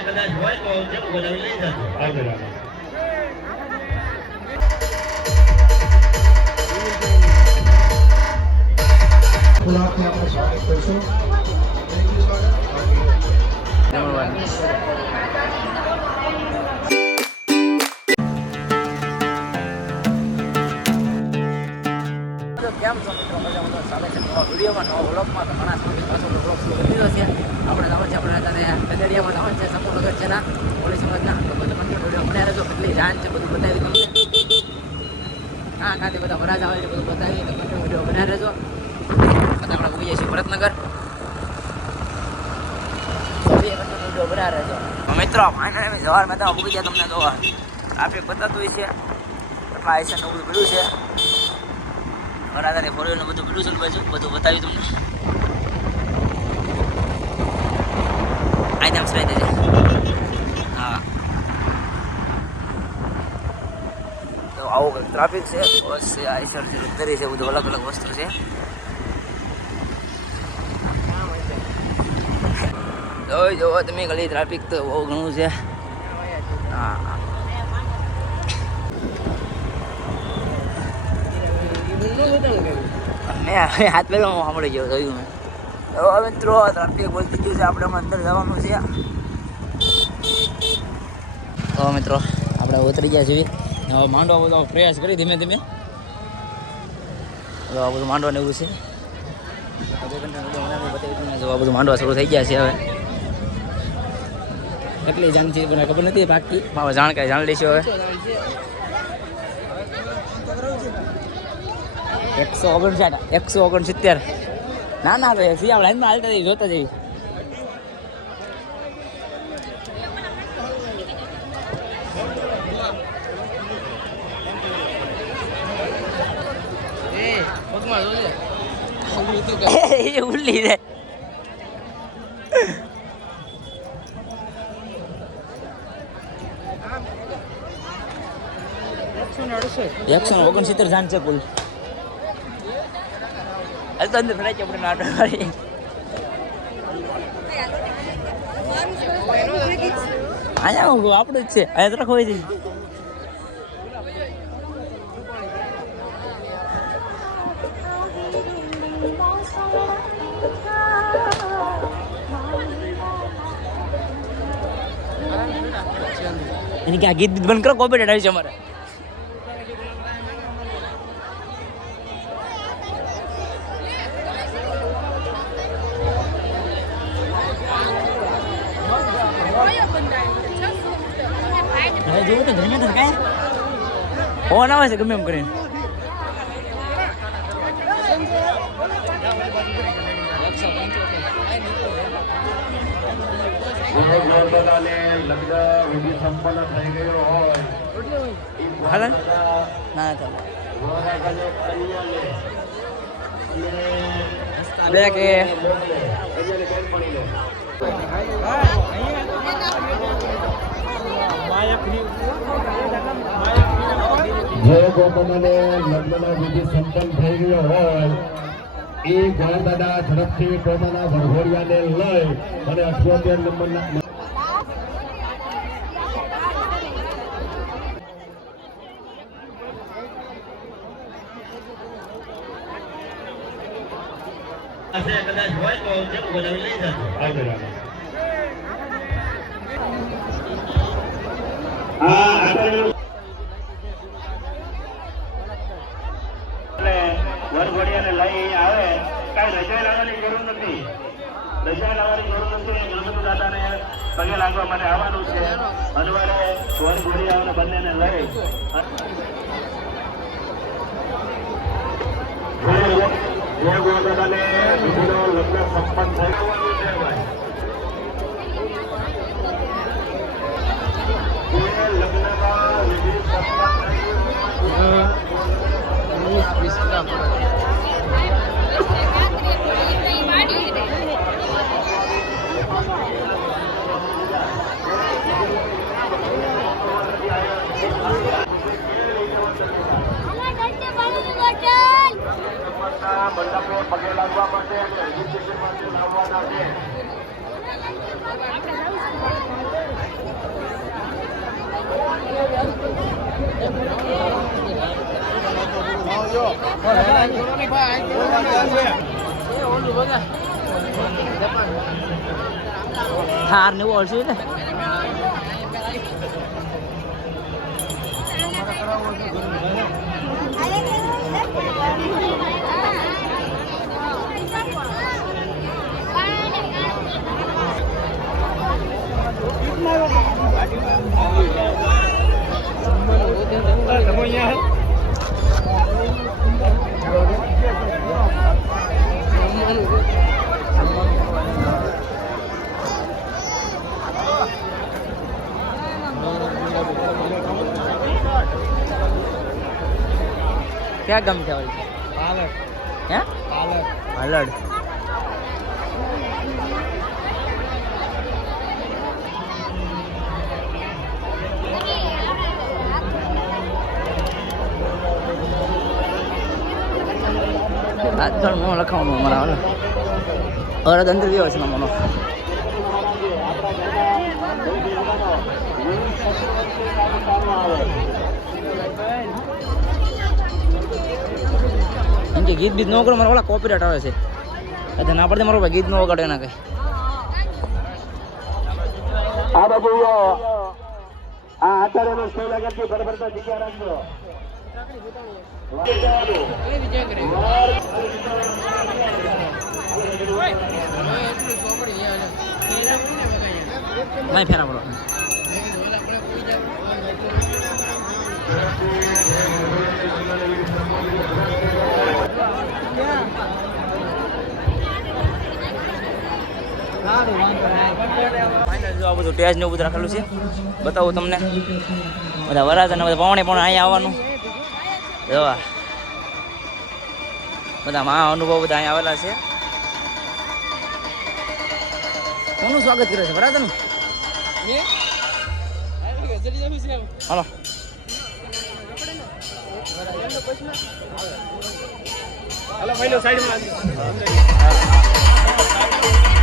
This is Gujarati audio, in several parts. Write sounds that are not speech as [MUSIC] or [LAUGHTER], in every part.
કદાચ હોય તો જેમ બનાવી લઈ જજો ગુલાબથી આપણે સ્વાગત કરીશું કેમ ચાલે છે. નવા વિડીયોમાં નવા બ્લોગમાં તો ઘણા સમય પાછો બ્લોગ શરૂ કરી દીધો છે. આપણે જવાનું છે આપણે તને ગગડિયામાં જવાનું છે, સંપૂર્ણ છે ના પોલીસ સમજના તો બધું કંટ્રોલ વીડિયો બનાવી રહેજો કેટલી જાન છે બધું બતાવી તમને. હા કાંથી બધા વરાજ આવે છે, બધું બતાવી તો કંટ્રોલ વીડિયો બનાવી રહેજો બધા આપણે ઊભી જઈશું ભરતનગર. મિત્રો ફાઇનલ જવાર મેદાન ઊભી ગયા તમને જોવા. ટ્રાફિક બતાતું હોય છે. આઈસન પીડ્યું છે. વરાદાની ફોર વ્હીલનું બધું બધું છે બાજુ બધું? બતાવ્યું તમને? આઈ સરાઈ દેજે હા. તો આવું ટ્રાફિક છે. બસ છે આઈસર છે લક્ઝરી છે, બધું અલગ અલગ વસ્તુ છે. જોઈ, જોવો તમે ગલી ટ્રાફિક તો બહુ ઘણું છે. હા. મેં હાથ પહેલા હું સાંભળી ગયો જોયું મેં તો મિત્રો, ત્રણ બોલતી ગયું છે, આપણે અંદર જવાનું છે. તો મિત્રો, આપણે ઉતરી ગયા છીએ. હવે માંડવા બધો પ્રયાસ કરી ધીમે ધીમે. હવે આ બધું માંડવા ને એવું છે. આ બધું માંડવા શરૂ થઈ ગયા છે હવે. કેટલી જાણ છે, મને ખબર નથી, બાકી. જાણ કાંઈ જાણ લઈશું હવે. એકસો ઓગણસાઠ એકસો ઓગણસિત્તેર ના ના તો એસી આપણે લાઈનમાં હાલતા જઈએ જોતા જઈએ એ ઉલ્લી રે એકસો ને ઓગણસિત્તેર જાન છે કુલ હાલ તો અંદર ફરાય છે આપણે નાટક કરી અહીંયા હું આપણું જ છે. અહીંયા તરફ હોય છે એની કે આ ગીત બીત બંધ કરો કોપીરાઇટ આવી છે અમારે હવે જેવું તો ધર્મેન્દ્ર કાંઈ ફોન આવે છે ગમે એમ કરીને નર્મદાને લગ્ન વિધિ સંપન્ન થઈ ગયો હોય હાલે ને? ના ચાલે વરરાજાને કન્યાને અને બે કે કન્યાને બેનપણીને જે ગોપમાને લગ્નના વિધિ સંપન્ન થઈ ગયો હોય એ ગણદાદા ઝડપથી ગોમાના વરઘોડિયાને લઈ અને અઠ્યોતેર નંબરના કદાચ હોય તો જેમ બનાવી લઈ જજો લાવવાની જરૂર નથી ગણપતિ દાદાને પગે લાગવા માટે આવવાનું છે. અનવારે વરઘોડિયાઓને બંનેને લઈ. જય ગોદાદાને વિધિનો લગ્ન સંપન્ન થયું. છે ભાઈ થાર ને એવું ને? ક્યાં ગામ છે? ઓલી? હે? હાલડ આજકાલ મને લખાવાનું અમારા ઓલો અરદ અંદર ગયો છે મને એમ કે ગીત બીત ન વગાડો મારા ઓલા કોપીરાઇટ આવે છે. એટલે ના પડે મારો ભાઈ ગીત ન વગાડે ના કઈ. આ બાજુ આ આચાર્યનો સ્ટેજ આગળથી બરાબર જગ્યા રાખજો. નહીં ફેરા પડો. ફાઇનલ જો આ બધું ટેજ ને એવું બધું રાખેલું છે. બતાવું તમને. બધા વરાજ અને બધા પાવણે પણ અહીંયા આવવાનું. જોવા. બધા મા અનુભવ બધા અહીંયા આવેલા છે. કોનું સ્વાગત કરે છે? વરાજનું હાલો. આપણા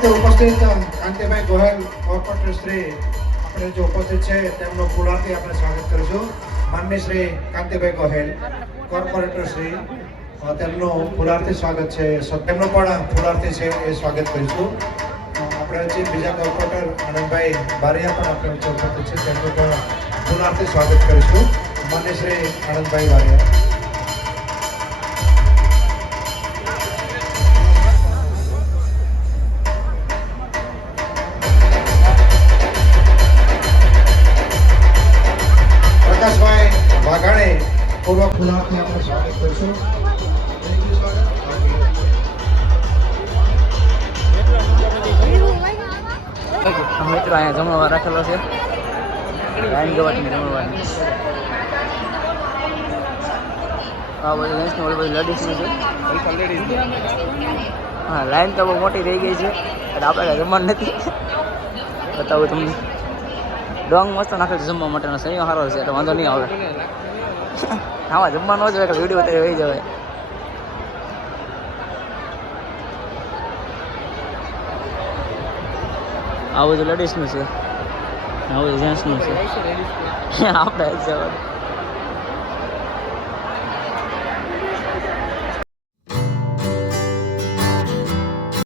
વચ્ચે ઉપસ્થિત કાંતિભાઈ ગોહેલ કોર્પોરેટર શ્રી આપણે જે ઉપસ્થિત છે તેમનો ફૂલાથી આપણે સ્વાગત કરીશું માનની શ્રી કાંતિભાઈ ગોહેલ કોર્પોરેટર શ્રી તેમનું ફૂલાર્થી સ્વાગત છે તેમનો પણ ફૂલાર્થી છે એ સ્વાગત કરીશું આપણે જે બીજા કોર્પોરેટર આનંદભાઈ બારિયા પણ આપણે વચ્ચે ઉપસ્થિત છે તેમનું પણ ફૂલાર્થી સ્વાગત કરીશું માનની શ્રી આનંદભાઈ બારિયા વાઘાણી પૂર્વ ખુલાથી આપણે સ્વાગત કરીશું. મિત્રો અહીંયા જમવા રાખેલો છે. લાઈન ગવાટની જમણવારની આ બધું જેન્ટ્સનું ઓલું બધું લેડીઝનું છે. હા લાઈન તો બહુ મોટી રહી ગઈ છે એટલે આપણે જમવાનું નથી. બતાવું તમને. ડોંગ મસ્ત નાખે જમવા માટેનો સંયો સારો છે એટલે વાંધો નહીં આવે. આવા જમવાનું જ હોય વીડિયો અત્યારે વહી જવાય. આવું બધું લેડીઝનું છે. આવું જેન્ટ્સનું છે. [LAUGHS] આપણે જવાનું.